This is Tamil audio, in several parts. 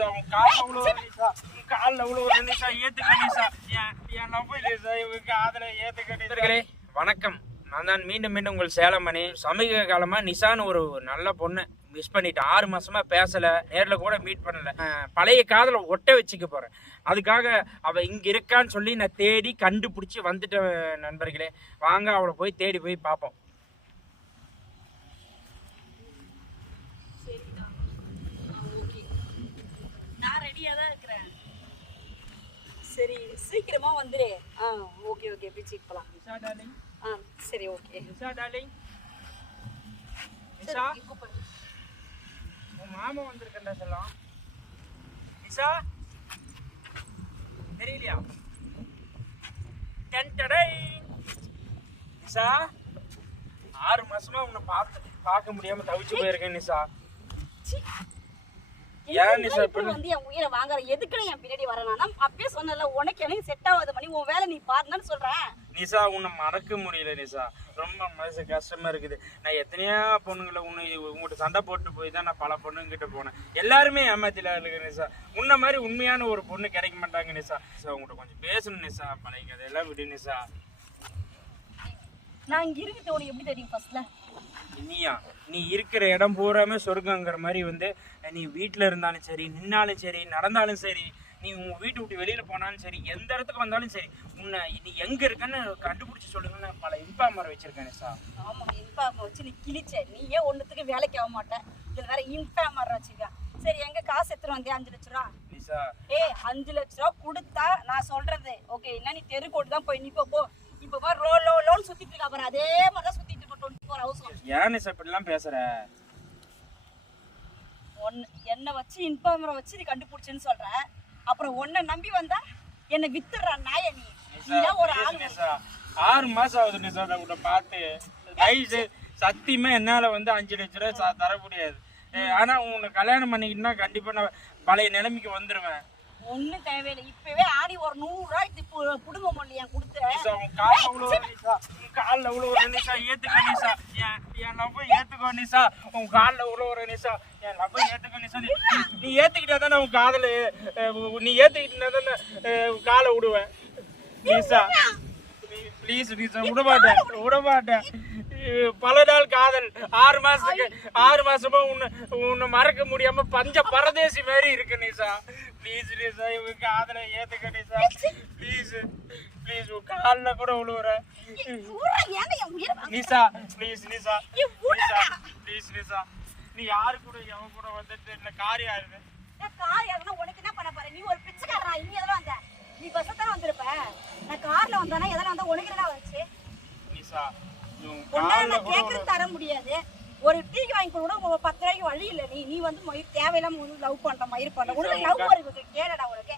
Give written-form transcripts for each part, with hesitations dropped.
நிஷா உன் கால்ல உழுவுற நிஷா உன் கால்ல உழுவுற நிஷா ஏத்துக்க நிஷா என் லவ் நிஷா இவங்க காதல ஏத்துக்க நிஷா. வணக்கம், நான் தான் மீண்டும் உங்கள் சேலமணி. சமீப காலமா நிஷான்னு ஒரு நல்ல பொண்ணு மிஸ் பண்ணிட்டு 6 மாசமா பேசல, நேர்ல கூட மீட் பண்ணல. பழைய காதல ஒட்ட வச்சுக்க போறேன். அதுக்காக அவ இங்க இருக்கான்னு சொல்லி நான் தேடி கண்டுபிடிச்சி வந்துட்டேன் நண்பர்களே. வாங்க அவளை போய் தேடி போய் பார்ப்போம். சரி சீக்கிரமா வந்துரு. ஓகே ஓகே பீச்சுக்கு போலாம். நிஷா டார்லிங். சரி ஓகே. நிஷா டார்லிங். நிஷா உன் மாமா வந்திருக்கேன்டா செல்லம். நிஷா தெரியலையா? நிஷா 6 மாசமா உன்னை பார்க்க முடியாம தவிச்சு போயிருக்கேன் நிஷா. ஏன் நிஷா வந்து என் உயிரை வாங்குற எதுக்குன்னு என் பின்னாடி வரனா? அப்பயே சொன்னல உனக்கு எனக்கு செட் ஆகாத பண்ணி உன் வேலை நீ பாருன்னு சொல்றேன். நிஷா உன்னை மறக்க முடியல நிஷா, ரொம்ப மனசு கஷ்டமா இருக்குது. நான் எத்தனையோ பொண்ணுங்களை உங்கள்கிட்ட சண்டை போட்டு போய் தான் நான் பல பொண்ணுங்கிட்ட போனேன். எல்லாருமே ஏமாத்தில இருக்கு நிஷா. உன்ன மாதிரி உண்மையான ஒரு பொண்ணு கிடைக்க மாட்டாங்க நிஷா. நிஷா உங்கள்கிட்ட கொஞ்சம் பேசணும் நிஷா. பழைய கதையெல்லாம் விடு நிஷா. நான் இங்க இருக்கிறது உனக்கு எப்படி தெரியும்? ஃபர்ஸ்ட்ல நீ இருக்கிற இடம் பூராமே சொர்க்கங்கிற மாதிரி வந்து நீ வீட்டில் இருந்தாலும் சரி, நின்னாலும் சரி, நடந்தாலும் சரி, நீ உங்க வீட்டை விட்டு வெளியில போனாலும் சரி, எந்த இடத்துக்கு வந்தாலும் சரி, உன்னை நீ எங்க இருக்கன்னு கண்டுபிடிச்சு சொல்லுங்கன்னு பல இன்ஃபார்மர் வச்சிருக்கேன் சார். ஆமா, இன்ஃபார்மர் வச்சு நீ கிழிச்ச. நீயே ஒன்றுத்துக்கு வேலைக்கு ஆக மாட்டேன், இதுல வேற இன்ஃபார்மர் வச்சுக்க. சரி எங்க காசு எத்தனை வந்தே? 5 லட்ச ரூபா. 5 லட்ச ரூபா கொடுத்தா நான் சொல்றது ஓகே. என்ன நீ தெரு கோட்டு தான் போய் நிப்போ போ. இப்போ பாரு லோன் சுத்திட்டு இருக்கா பாரு, அதே மாதிரி தான் சுத்திட்டு இருக்க 24 ஹவர்ஸ். ஏன் நிஷா இப்படிலாம் பேசுற? என்ன வச்சு இன்ஃபார்மரை வச்சு நீ கண்டுபிடிச்சேன்னு சொல்ற. அப்புறம் உன்னை நம்பி வந்தா என்ன வித்துடுற நாய நீ. நீதான் ஒரு ஆளு. 6 மாசம் ஆகுது நிஷா நான் உன்னை பார்த்து. சத்தியமா என்னால வந்து 5 லட்ச ரூபா தர முடியாது. ஆனா உன்னை கல்யாணம் பண்ணிக்கிட்டுனா கண்டிப்பா நான் பழைய நிலைமைக்கு வந்துருவேன். ஒன்னும் தேவையில்லை. இப்பவே ஆடி ஒரு 100 ரூபாய்க்கு குடும்ப முடியா கொடுத்து காலில் உழுவுற நிஷா ஏத்துக்க நிஷா. என் லவ் ஏத்துக்கோ நிஷா. உன் காலில் உழுவுற நிஷா. என் லவ் ஏத்துக்கோ நிஷா. நீ ஏத்துக்கிட்டா தானே உன் காதல, நீ ஏத்துக்கிட்டா தானே காலை விடுவேன் நிஷா. ப்ளீஸ் நிஷா, விடமாட்டேன். பல நாள் காதல், 6 மாசமா உன்னை மறக்க முடியாம பஞ்ச பரதேசி மாதிரி இருக்கு நிஷா. ப்ளீஸ் நிஷா, இவங்க காதலை ஏத்துக்க நிஷா. ப்ளீஸ் உன் காலில் கூட விழுவுற நிஷா. ப்ளீஸ் நிஷா. நீ யாரு கூட எவன் கூட வந்துட்டு இந்த கார் யாருது? உனக்கு என்ன பண்ண போற? நீ ஒரு பிச்சைக்காரனா? நீ எதெல்லாம் வந்த? நீ பஸ்ல தானே வந்திருப்ப. நான் கார்ல வந்தானா எதெல்லாம் வந்தா உனக்கு என்ன வந்துச்சு நிஷா? கேக்குறது தர முடியாது. ஒரு டீ வாங்கி கூட 10 ரூபாய்க்கு வழி இல்ல. நீ வந்து மயிர் தேவையில்லாம லவ் பண்ற மயிர் பண்ற. உனக்கு லவ் இருக்கு கேளடா உனக்கு.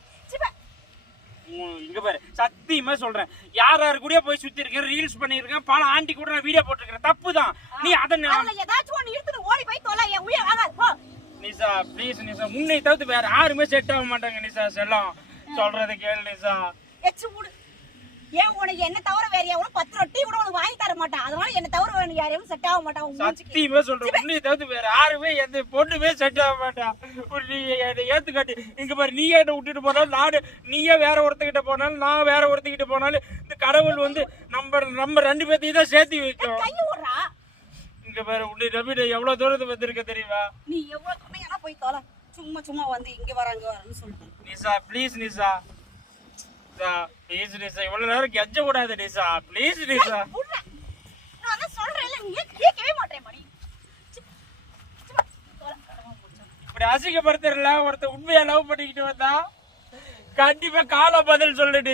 இங்க பாரு, சத்தியமா சொல்றேன், யார் கூட போய் சுத்தி இருக்கேன், ரீல்ஸ் பண்ணிருக்கேன், பல ஆண்டி கூட நான் வீடியோ போட்டுருக்கேன். தப்புதான். நீ அதனால ஏதாச்சும் ஒன்னு எடுத்து ஓடி போய் தொலை. என் உயிர் வாங்காத போ நிஷா. ப்ளீஸ் நிஷா, உன்னை தவிர்த்து வேற யாருமே செட் ஆக மாட்டாங்க நிஷா. செல்லம் சொல்றது கேளு நிஷா. ஏன் உனக்கு என்ன தவிர வேற எவனும் 10 ரொட்டி கூட உனக்கு வாங்கி தர மாட்டான். அதனால என்ன தவிர வேற யாரையும் செட் ஆக மாட்டான். சத்தியமா சொல்றேன், உன்னை தவிர்த்து வேற யாருமே எந்த பொண்ணுமே செட் ஆக மாட்டான். நீ என்னை ஏத்துக்காட்டி இங்க பாரு, நீயே என்ன விட்டுட்டு போனாலும் நீயே வேற ஒருத்தகிட்ட போனாலும் நான் வேற ஒருத்தகிட்ட போனாலும் இந்த கடவுள் வந்து நம்ம 2 பேர்த்தையும் தான் சேர்த்து வைக்கும். இங்க பாரு, உன்னை நம்பிட்டு எவ்வளவு தூரத்துக்கு வந்திருக்க தெரியுமா? நீ எவ்வளவு துணையா போய் தோல. சும்மா வந்து இங்க வரன்னு சொல்லிட்டு நிஷா. ப்ளீஸ் நிஷா. இவ்வளவு நேரம் கெஞ்ச கூடாது நிஷா. ப்ளீஸ் நிஷா. நான் சொல்றேன்ல, நீ கேட்கவே மாட்டேன் மணி. இப்படி அசிங்கப்படுத்தல. ஒருத்தர் உண்மையா லவ் பண்ணிக்கிட்டு வந்தா கண்டிப்பா காலம் பதில் சொல்லும்.